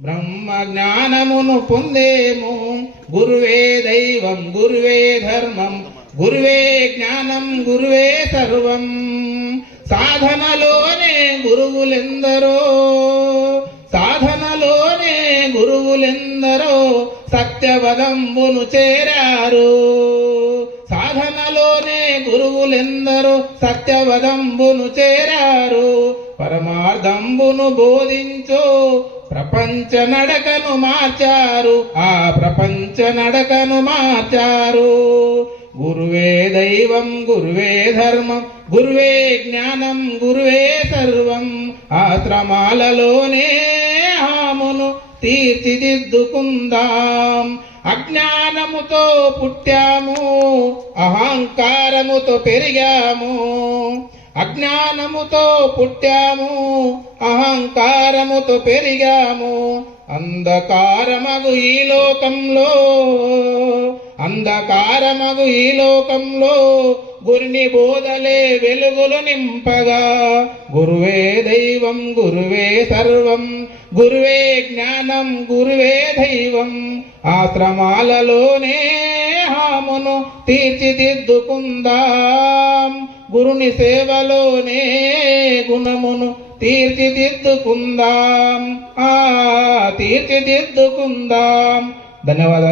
బ్రహ్మ జ్ఞానమును పొందేము. గురువే దైవం గురువే ధర్మం గురువే జ్ఞానం గురువే సర్వం. సాధనలోనే గురువులెందరో సాధనలోనే గురువులెందరో సత్యవదంబును చేరారు. సాధనలోనే గురువులెందరో సత్యవదంబును చేరారు. పరమార్థంబును బోధించో ప్రపంచ నడకను మార్చారు. ఆ ప్రపంచ నడకను మార్చారు. గురువే దైవం గురువే ధర్మం గురువే జ్ఞానం గురువే సర్వం. ఆశ్రమాలలోనే హామును తీర్చిదిద్దుకుందాం. అజ్ఞానముతో పుట్టాము అహంకారముతో పెరిగాము. అజ్ఞానముతో పుట్టాము అహంకారముతో పెరిగాము. అంధకారమగు ఈ లోకంలో అంధకారమగు ఈ లోకంలో గురుని బోధలే వెలుగులు నింపగా. గురువే దైవం గురువే సర్వం గురువే జ్ఞానం గురువే దైవం. ఆశ్రమాలలోనే హామును తీర్చిదిద్దుకుందాం. గురుని సేవలోనే గుణమును తీర్చిదిద్దుకుందాం. తీర్చిదిద్దుకుందాం. ధన్యవాదాలు.